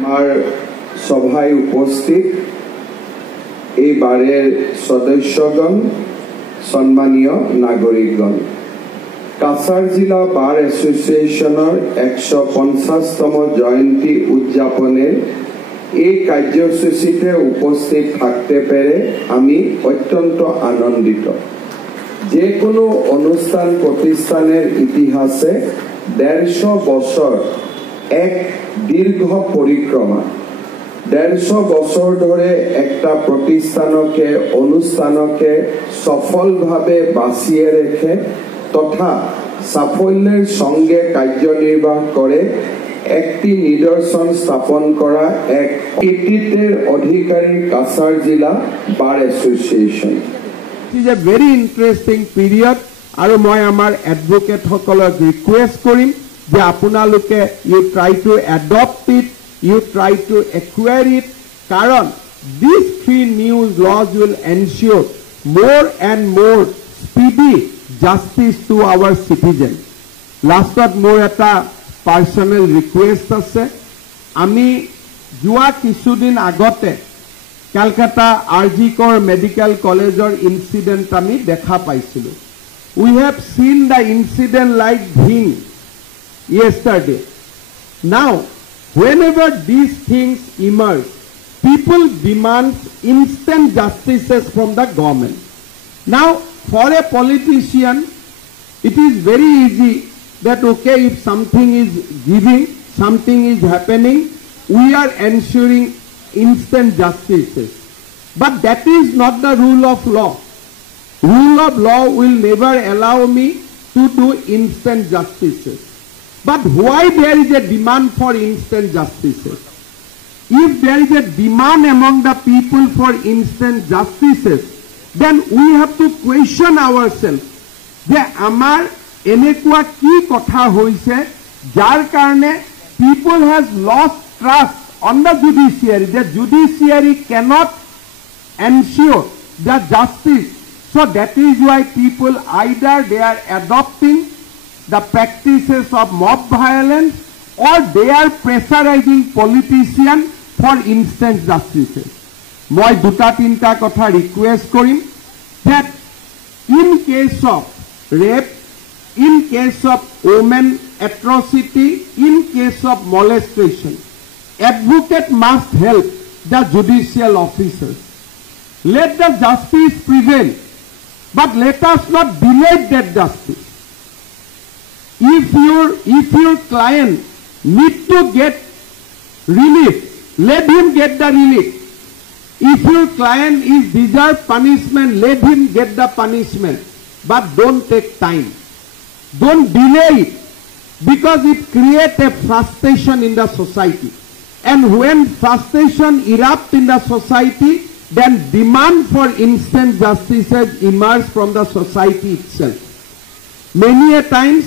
আমার সভায় উপস্থিত এই বারের সদস্যগণ, সম্মানীয় নাগরিকগণ, কাছাৰ জিলা বার এসোসিয়েশনের 150তম জয়ন্তী উদযাপনের এই কার্যসূচীতে উপস্থিত থাকতে পেরে আমি অত্যন্ত আনন্দিত। যে কোনো অনুষ্ঠান প্রতিষ্ঠানের ইতিহাসে 150 বছর এক দীর্ঘ পরিক্রমা। 150 বছর ধরে একটা প্রতিষ্ঠানকে অনুষ্ঠানকে সফলভাবে বাঁচিয়ে রেখে তথা সাফল্যের সঙ্গে কার্যনির্বাহ করে একটি নিদর্শন স্থাপন করা এক কৃতিত্বের অধিকারী কাছাৰ জিলা bar association. It is a very interesting period আৰু মই আমাৰ এডভোকেট সকলক ৰিকুৱেষ্ট কৰিম যে আপোনালোকে you try to adopt it, you try to acquire it, কাৰণ these 3 new laws will ensure more and more speedy justice to our citizens. Lastত মোৰ এটা personal request আছে। আমি যোৱা কিছুদিন আগতে কলকাতা RG Kar মেডিকেল কলেজৰ ইনসিডেন্ট আমি দেখা পাইছিলো। We have seen the incident like Bhing yesterday. Now, whenever these things emerge, people demand instant justices from the government. Now, for a politician, it is very easy that okay, if something is giving, something is happening, we are ensuring instant justices. But that is not the rule of law. Rule of law will never allow me to do instant justices. But why there is a demand for instant justices? If there is a demand among the people for instant justices, then we have to question ourselves. যে আমাৰ এনেকুৱা কি কথা হৈছে যাৰ কাৰণে people has lost trust on the judiciary. The judiciary cannot ensure the justice. So that is why people either they are adopting the practices of mob violence or they are pressurizing politicians for instant justice. মই দুটা তিনটা কথা request Karim that in case of rape, in case of women atrocity, in case of molestation, advocate must help the judicial officers. Let the justice prevail, but let us not delay that justice. If your client need to get relief, let him get the relief. If your client is deserve punishment, let him get the punishment. But don't take time. Don't delay it, because it creates a frustration in the society. And when frustration erupts in the society, then demand for instant justice emerge from the society itself. Many a times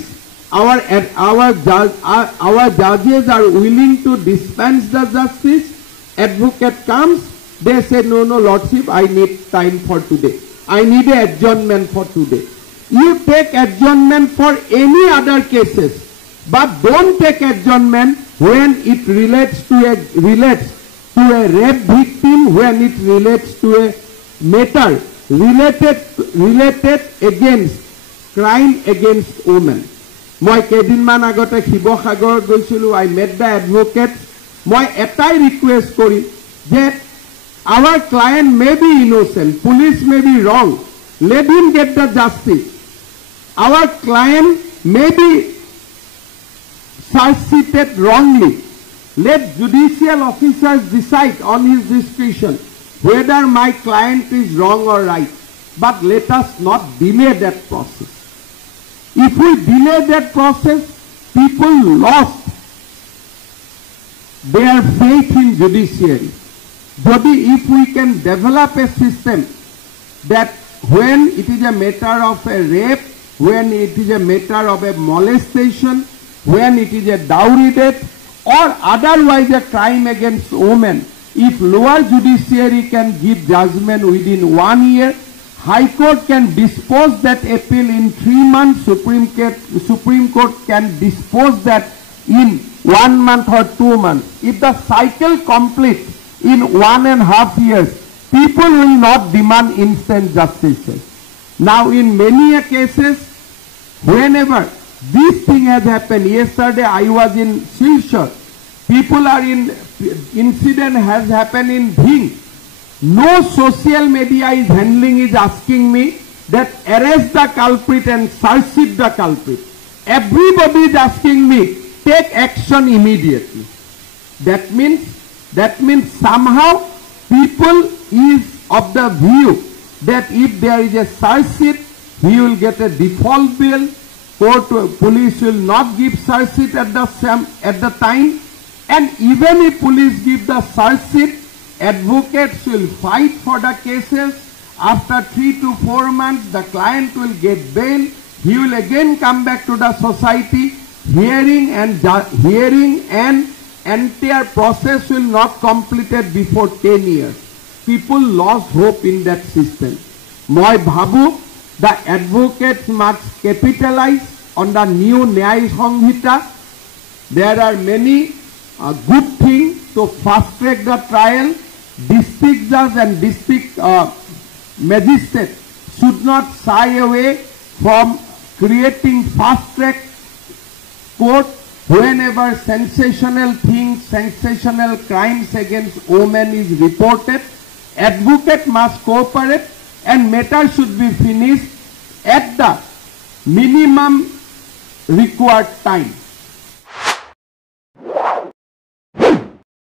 our judges are willing to dispense the justice. Advocate comes, they say, no, Lordship, I need time for today. I need an adjournment for today. You take adjournment for any other cases, but don't take adjournment when it relates to a rape victim, when it relates to a matter related against crime against women. মই কেইদিনমান আগতে শিৱসাগৰ গৈছিলো। I met the advocate. মই এটাই request কৰিম যে our client may be innocent, police may be wrong, let him get the justice. Our client may be charge-sheeted wrongly. Let judicial officers decide on his discretion whether my client is wrong or right. But let us not delay that process. If we delay that process, people lost their faith in judiciary. If we can develop a system that when it is a matter of a rape, when it is a matter of a molestation, when it is a dowry death, or otherwise a crime against women, if lower judiciary can give judgment within 1 year, High Court can dispose that appeal in 3 months, Supreme Court can dispose that in 1 month or 2 months. If the cycle completes in 1.5 years, people will not demand instant justice. Now in many cases, whenever this thing has happened, yesterday I was in Silchar, people are in, incident has happened in Bhing. No social media is handling, is asking me that arrest the culprit and search the culprit. Everybody is asking me, take action immediately. That means somehow people is of the view that if there is a search sheet, he will get a default bill. Police will not give search sheet at the time, and even if police give the search sheet, advocates will fight for the cases. After 3 to 4 months, the client will get bail. He will again come back to the society. Hearing and entire process will not completed before 10 years. People lost hope in that system. Moi bhabu, the advocates must capitalize on the new Nyay Samhita. There are many good things to fast track the trial. District judge and district magistrate should not shy away from creating fast track court whenever sensational things, sensational crimes against women is reported. Advocate must cooperate and matter should be finished at the minimum required time.